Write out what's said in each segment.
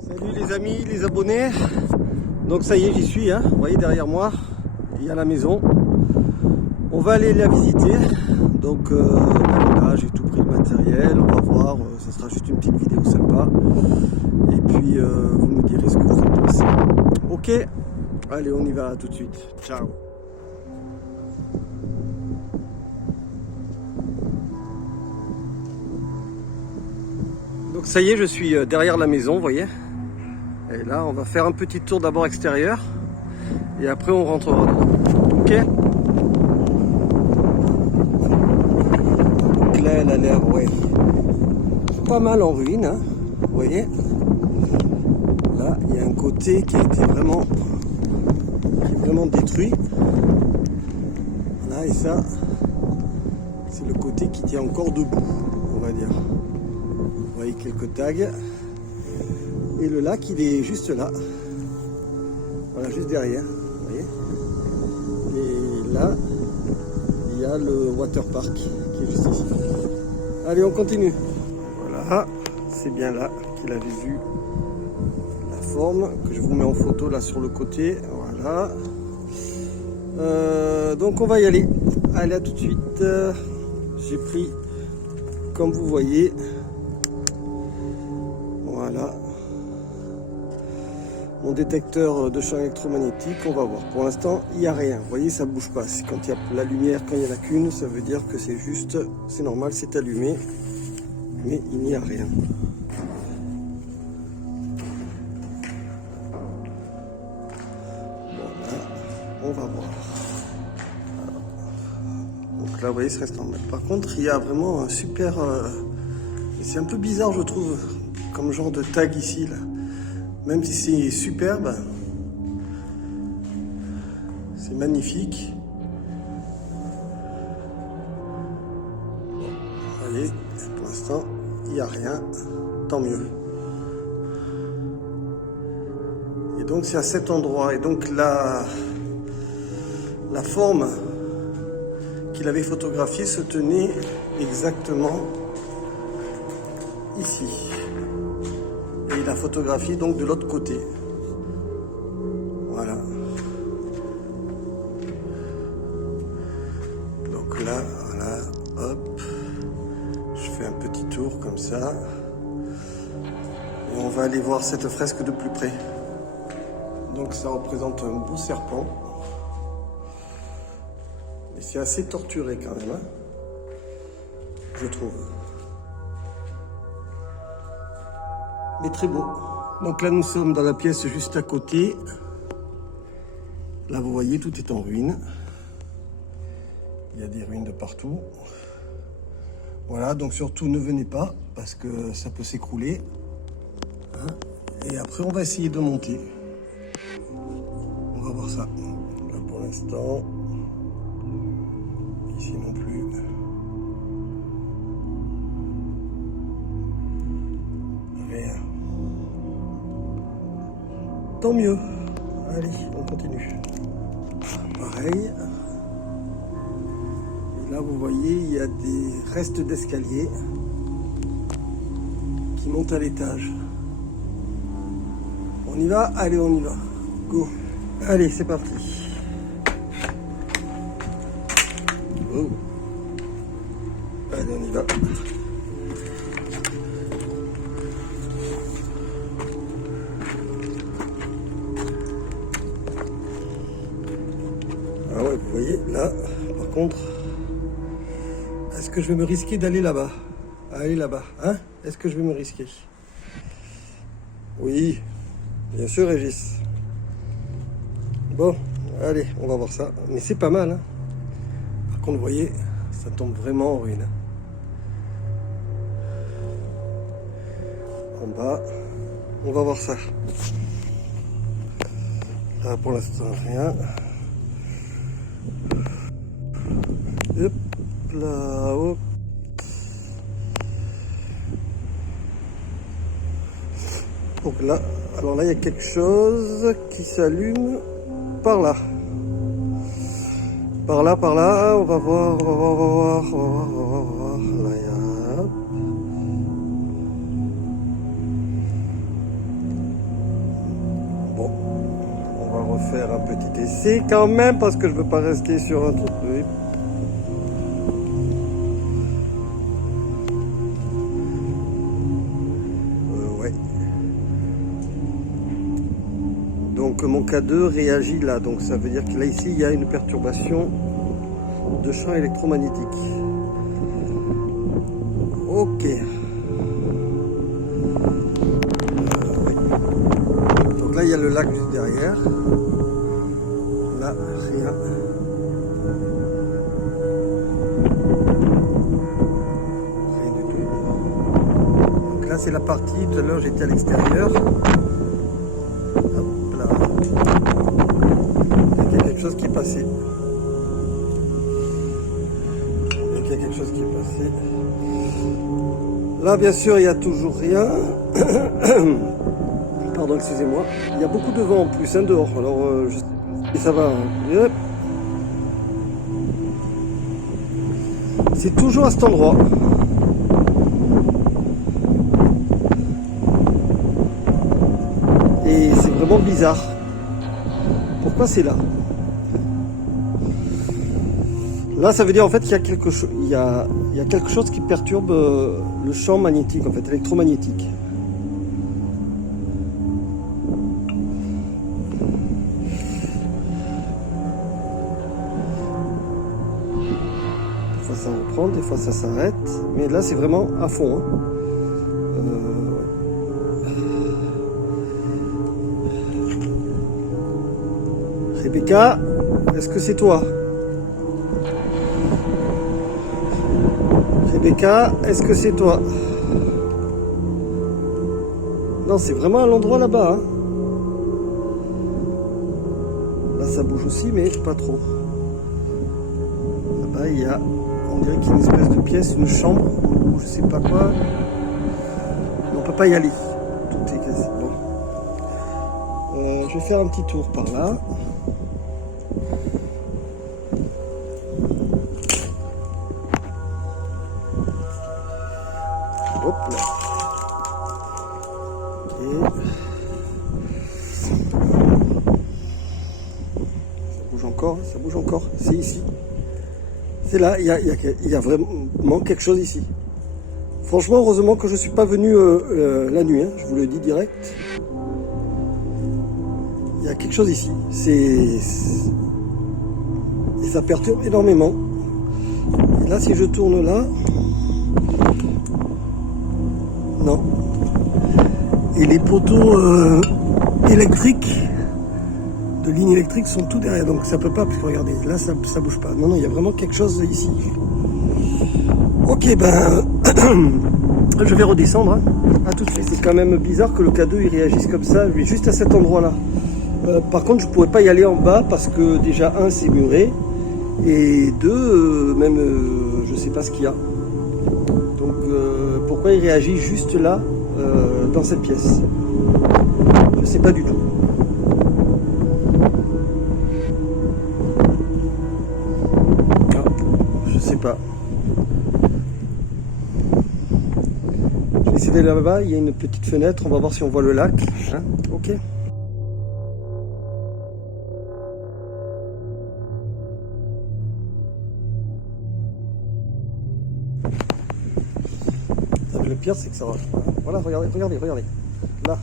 Salut les amis, les abonnés. Donc ça y est, j'y suis, hein. Vous voyez derrière moi, il y a la maison. On va aller la visiter. Donc voilà, j'ai tout pris le matériel, on va voir, ça sera juste une petite vidéo sympa. Et puis vous me direz ce que vous en pensez. Ok, allez on y va tout de suite. Ciao. Donc ça y est, je suis derrière la maison, vous voyez. Et là, on va faire un petit tour d'abord extérieur. Et après, on rentrera dedans. Ok. Donc là, elle a l'air, ouais, pas mal en ruine, hein. Vous voyez. Là, il y a un côté qui a été vraiment détruit. Voilà, et ça, c'est le côté qui tient encore debout, on va dire. Vous voyez quelques tags. Et le lac, il est juste là. Voilà, juste derrière. Vous voyez. Et là, il y a le water park qui est juste ici. Allez, on continue. Voilà, c'est bien là qu'il avait vu la forme que je vous mets en photo là sur le côté. Voilà. Donc on va y aller. Allez, à tout de suite. J'ai pris, comme vous voyez, voilà, mon détecteur de champ électromagnétique. On va voir. Pour l'instant, il n'y a rien. Vous voyez, ça bouge pas. Quand il y a la lumière, quand il y a la lacune, ça veut dire que c'est juste, c'est normal, c'est allumé, mais il n'y a rien. Voilà, on va voir. Donc là, vous voyez, ça reste en mètre. Par contre, il y a vraiment un super... c'est un peu bizarre, je trouve, comme genre de tag ici, là. Même si c'est superbe, c'est magnifique. Bon, vous voyez, pour l'instant, il n'y a rien, tant mieux. Et donc c'est à cet endroit. Et donc la forme qu'il avait photographiée se tenait exactement ici. Et il a photographié donc de l'autre côté. Voilà. Donc là, voilà, hop. Je fais un petit tour comme ça. Et on va aller voir cette fresque de plus près. Donc ça représente un beau serpent. Et c'est assez torturé quand même, hein, je trouve. Mais très beau. Donc là, nous sommes dans la pièce juste à côté. Là, vous voyez, tout est en ruine. Il y a des ruines de partout. Voilà, donc surtout ne venez pas, parce que ça peut s'écrouler. Hein. Et après, on va essayer de monter. On va voir ça. Là, pour l'instant, ici non plus. Rien. Tant mieux. Allez, on continue. Pareil. Et là, vous voyez, il y a des restes d'escalier qui montent à l'étage. On y va? Allez, on y va. Go. Allez, c'est parti. Go. Allez, on y va. Ah ouais, vous voyez, là, par contre, est-ce que je vais me risquer d'aller là-bas? Aller là-bas, hein? Est-ce que je vais me risquer? Oui, bien sûr, Régis. Bon, allez, on va voir ça. Mais c'est pas mal, hein? Par contre, vous voyez, ça tombe vraiment en ruine. En bas, on va voir ça. Là, pour l'instant, rien. Hop là, hop. Donc là, alors là, il y a quelque chose qui s'allume par là. Par là, on va voir. Là, il y a... faire un petit essai quand même parce que je veux pas rester sur un truc. Oui. Ouais. Donc mon K2 réagit là, donc ça veut dire que là ici il y a une perturbation de champ électromagnétique. Ok. Oui. Donc là il y a le lac juste derrière. Là rien. Rien du tout. Donc là c'est la partie, tout à l'heure j'étais à l'extérieur. Hop là. Il y a quelque chose qui est passé. Il y a quelque chose qui est passé. Là, bien sûr, il n'y a toujours rien. Pardon, excusez-moi. Il y a beaucoup de vent en plus, hein, dehors. Alors, je sais pas si ça va. Yep. C'est toujours à cet endroit. Et c'est vraiment bizarre. Pourquoi c'est là? Là, ça veut dire en fait qu'il y a quelque chose, il y a quelque chose qui perturbe le champ magnétique, en fait, électromagnétique. Des fois ça reprend, des fois ça s'arrête, mais là c'est vraiment à fond. Hein. Rebecca, est-ce que c'est toi? Rebecca, est-ce que c'est toi? Non, c'est vraiment à l'endroit là-bas. Hein. Là, ça bouge aussi, mais pas trop. Là-bas, il y a, on dirait qu'il y a une espèce de pièce, une chambre, ou je sais pas quoi. Mais on peut pas y aller. Tout est quasi bon. Je vais faire un petit tour par là. Hop là. Ok. Ça bouge encore, ça bouge encore. C'est ici. C'est là, il y a vraiment quelque chose ici. Franchement, heureusement que je ne suis pas venu la nuit, hein, je vous le dis direct. Il y a quelque chose ici. Et ça perturbe énormément. Et là, si je tourne là... Non. Et les poteaux électriques, de lignes électriques sont tout derrière. Donc ça peut pas, parce que regardez, là ça bouge pas. Non, non, il y a vraiment quelque chose ici. Ok, ben... je vais redescendre. Hein. À tout de suite. C'est quand même bizarre que le K2 il réagisse comme ça, juste à cet endroit-là. Par contre, je ne pourrais pas y aller en bas parce que déjà, un, c'est muré. Et deux, même, je ne sais pas ce qu'il y a. Donc, pourquoi il réagit juste là, dans cette pièce? Je ne sais pas du tout. Ah, je ne sais pas. Je vais essayer d'aller là-bas. Il y a une petite fenêtre. On va voir si on voit le lac. Hein, ok. Le pire, c'est que ça va. Voilà, regardez, regardez, regardez. Là.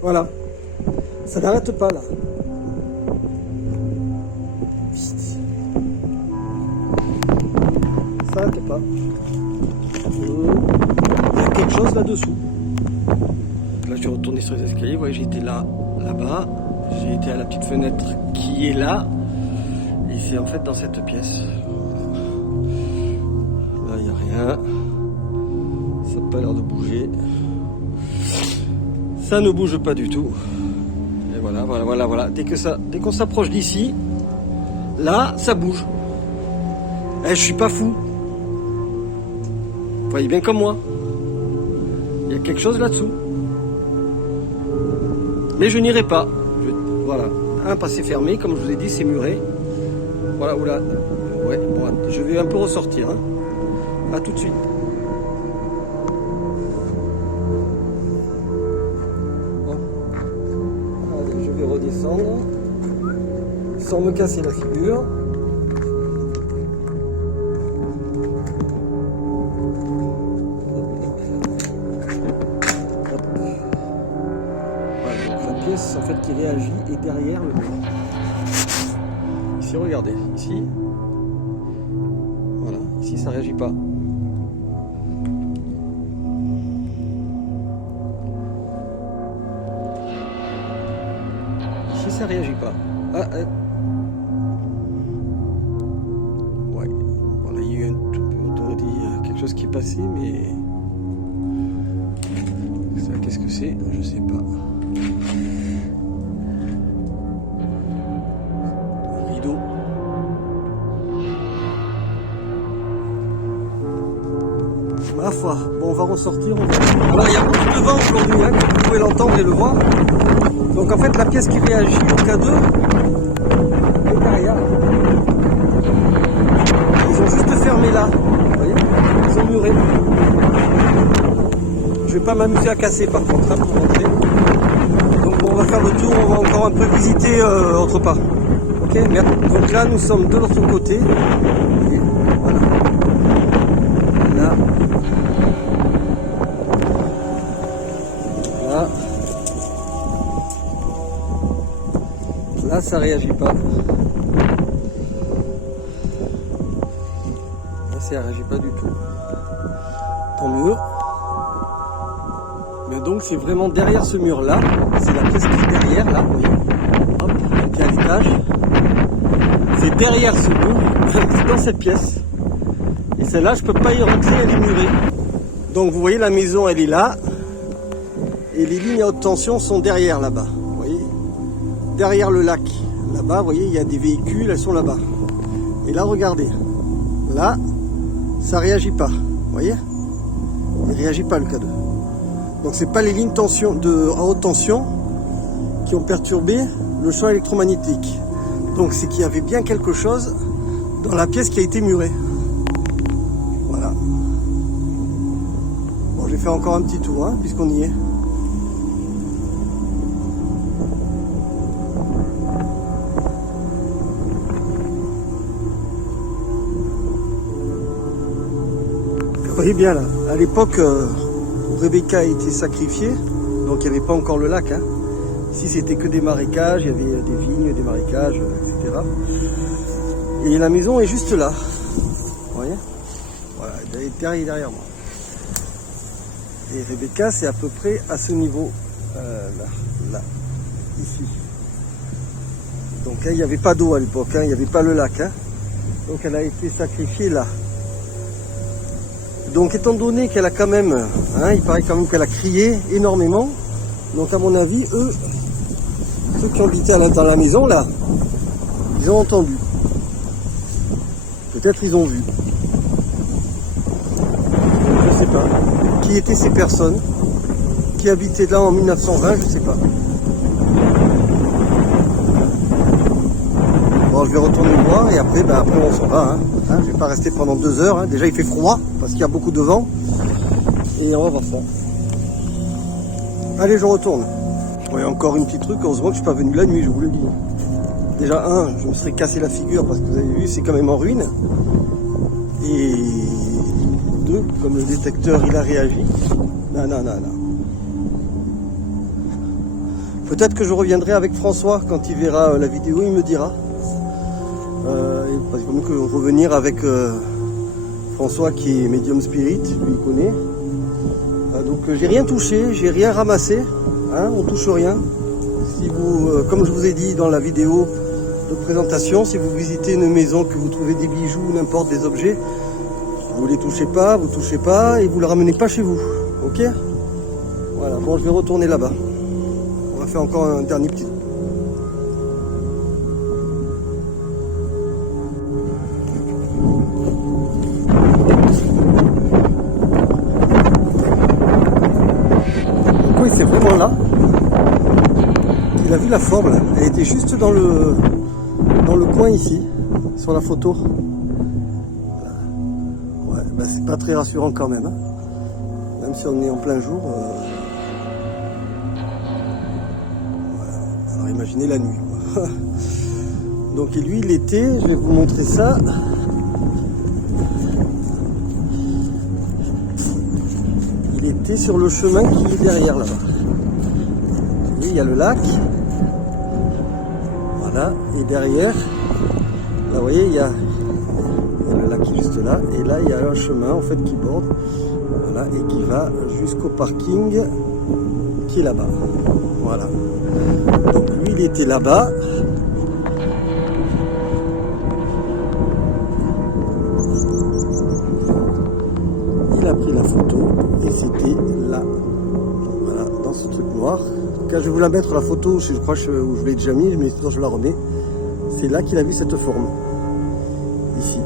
Voilà. Ça n'arrête pas, là. Ça n'arrête pas. Il y a quelque chose là-dessous. Là, je suis retourné sur les escaliers. Vous voyez, j'étais là, là-bas. J'ai été à la petite fenêtre qui est là. Et c'est en fait dans cette pièce. Là, il n'y a rien. Ça n'a pas l'air de bouger. Ça ne bouge pas du tout. Et voilà, voilà, voilà, voilà. Dès qu'on s'approche d'ici, là, ça bouge. Eh, je suis pas fou. Vous voyez bien comme moi. Il y a quelque chose là-dessous. Mais je n'irai pas. Voilà. Un passé fermé, comme je vous ai dit, c'est muré. Voilà, oula. Ouais, bon, je vais un peu ressortir. Hein. À tout de suite. descendre sans me casser la figure. En fait qui réagit est derrière le mur. Ici regardez, ici voilà, ici ça réagit pas. Ici ça réagit pas. Ah, ouais, voilà, il y a eu quelque chose qui est passé, mais ça, qu'est-ce que c'est? Je sais pas. Ma foi, bon, on va ressortir. Alors il y a beaucoup de vent aujourd'hui, hein, comme vous pouvez l'entendre et le voir. Donc en fait la pièce qui réagit au K2 est derrière. Ils ont juste fermé là, vous voyez, ils ont muré. Je vais pas m'amuser à casser par contre, hein, pour rentrer. Donc bon, on va faire le tour, on va encore un peu visiter autre part. Ok, donc là nous sommes de l'autre côté. Et voilà. Là. Là, ça réagit pas. Là, ça réagit pas du tout. Tant mieux. Mais donc, c'est vraiment derrière ce mur-là. C'est la pièce qui est derrière, là. Vous voyez. Hop, qui est à l'étage. C'est derrière ce mur. C'est dans cette pièce. Et celle-là, je peux pas y rentrer, elle est murée. Donc, vous voyez, la maison, elle est là. Et les lignes à haute tension sont derrière, là-bas. Vous voyez, derrière le lac. Là-bas, vous voyez, il y a des véhicules, elles sont là-bas. Et là, regardez. Là, ça réagit pas. Vous voyez? Il réagit pas, le K2. Donc, c'est pas les lignes à haute tension qui ont perturbé le champ électromagnétique. Donc, c'est qu'il y avait bien quelque chose dans la pièce qui a été murée. Voilà. Bon, je vais faire encore un petit tour, hein, puisqu'on y est. Vous voyez bien là, à l'époque où Rebecca a été sacrifiée, donc il n'y avait pas encore le lac. Hein. Ici c'était que des marécages, il y avait des vignes, des marécages, etc. Et la maison est juste là. Vous voyez? Voilà, elle est derrière moi. Et Rebecca c'est à peu près à ce niveau, là, ici. Donc hein, il n'y avait pas d'eau à l'époque, hein, il n'y avait pas le lac. Hein. Donc elle a été sacrifiée là. Donc étant donné qu'elle a quand même, hein, il paraît quand même qu'elle a crié énormément, donc à mon avis, eux, ceux qui ont habité dans la maison là, ils ont entendu. Peut-être ils ont vu. Je sais pas. Qui étaient ces personnes qui habitaient là en 1920, je sais pas. Bon, je vais retourner voir et après, après on s'en va. Hein. Hein, je vais pas rester pendant 2 heures. Hein. Déjà il fait froid parce qu'il y a beaucoup de vent. Et on va voir ça. Allez, je retourne. Ouais, encore une petite truc. Heureusement que je suis pas venu la nuit, je vous le dis. Déjà, je me serais cassé la figure parce que vous avez vu, c'est quand même en ruine. Et 2, comme le détecteur il a réagi. Non. Peut-être que je reviendrai avec François quand il verra la vidéo, il me dira. Il vaut mieux que revenir avec François qui est médium spirit, lui il connaît. Donc j'ai rien touché, j'ai rien ramassé, hein, on touche rien. Si vous, comme je vous ai dit dans la vidéo de présentation, si vous visitez une maison, que vous trouvez des bijoux, n'importe des objets, vous les touchez pas, vous touchez pas et vous les ramenez pas chez vous, ok? Voilà, bon je vais retourner là-bas. On va faire encore un dernier petit. C'est vraiment là qu'il a vu la forme là. Elle était juste dans le coin ici, sur la photo. Ouais, c'est pas très rassurant quand même, hein. Même si on est en plein jour. Voilà. Alors imaginez la nuit, quoi. Donc et lui l'été, je vais vous montrer ça. Il était sur le chemin qui est derrière là-bas. Vous voyez, il y a le lac. Voilà, et derrière, là vous voyez, il y a le lac qui est juste là. Et là il y a un chemin en fait qui borde. Voilà, et qui va jusqu'au parking qui est là-bas. Voilà. Donc lui il était là-bas. Il a pris la photo et c'était là. Voilà, dans ce truc noir. Quand je vais vous la mettre la photo, je crois que je l'ai déjà mis, mais sinon je la remets. C'est là qu'il a vu cette forme. Ici.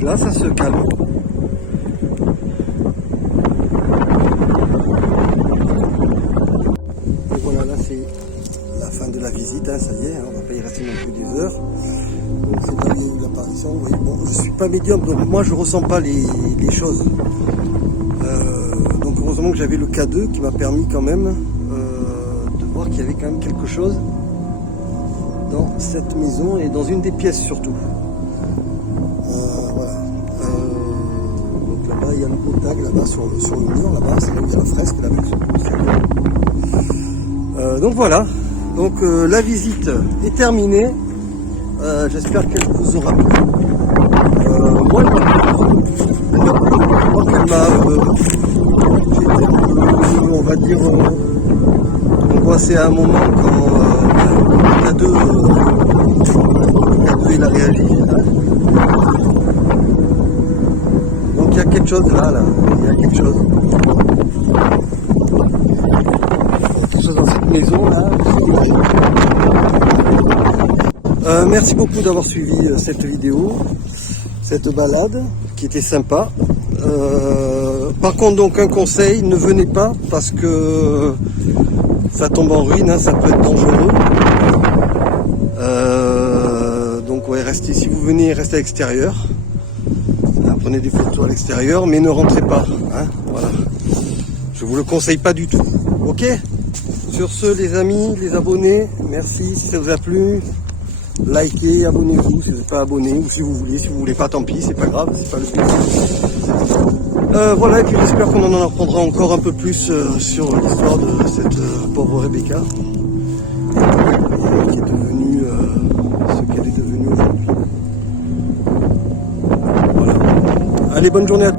Là, ça se calme. Et voilà, là c'est la fin de la visite, hein, ça y est, hein, on va pas y rester non plus des heures. Donc c'est là il y a eu l'apparition. Oui, bon, je suis pas médium, donc moi je ressens pas les choses. Donc heureusement que j'avais le K2 qui m'a permis quand même de voir qu'il y avait quand même quelque chose dans cette maison et dans une des pièces surtout. Il y a le beau tag là-bas sur le mur, là-bas, c'est là où il y a la fresque, là. Donc voilà, donc la visite est terminée. J'espère qu'elle vous aura plu. Moi, elle m'a, on va dire, angoissé à un moment quand le K2 il a réagi. Il y a quelque chose là, il y a quelque chose. Quelque chose dans cette maison là. Merci beaucoup d'avoir suivi cette vidéo, cette balade qui était sympa. Par contre donc un conseil, ne venez pas parce que ça tombe en ruine, hein, ça peut être dangereux. Donc ouais, restez, si vous venez, restez à l'extérieur. Prenez des photos à l'extérieur, mais ne rentrez pas. Hein, voilà. Je vous le conseille pas du tout. Ok? Sur ce, les amis, les abonnés, merci. Si ça vous a plu, likez, abonnez-vous si vous n'êtes pas abonné, ou si vous voulez pas, tant pis, c'est pas grave, c'est pas le but. Voilà, et puis j'espère qu'on en apprendra encore un peu plus sur l'histoire de cette pauvre Rebecca, qui est devenue ce qu'elle est devenue aujourd'hui. Allez, bonne journée à tous.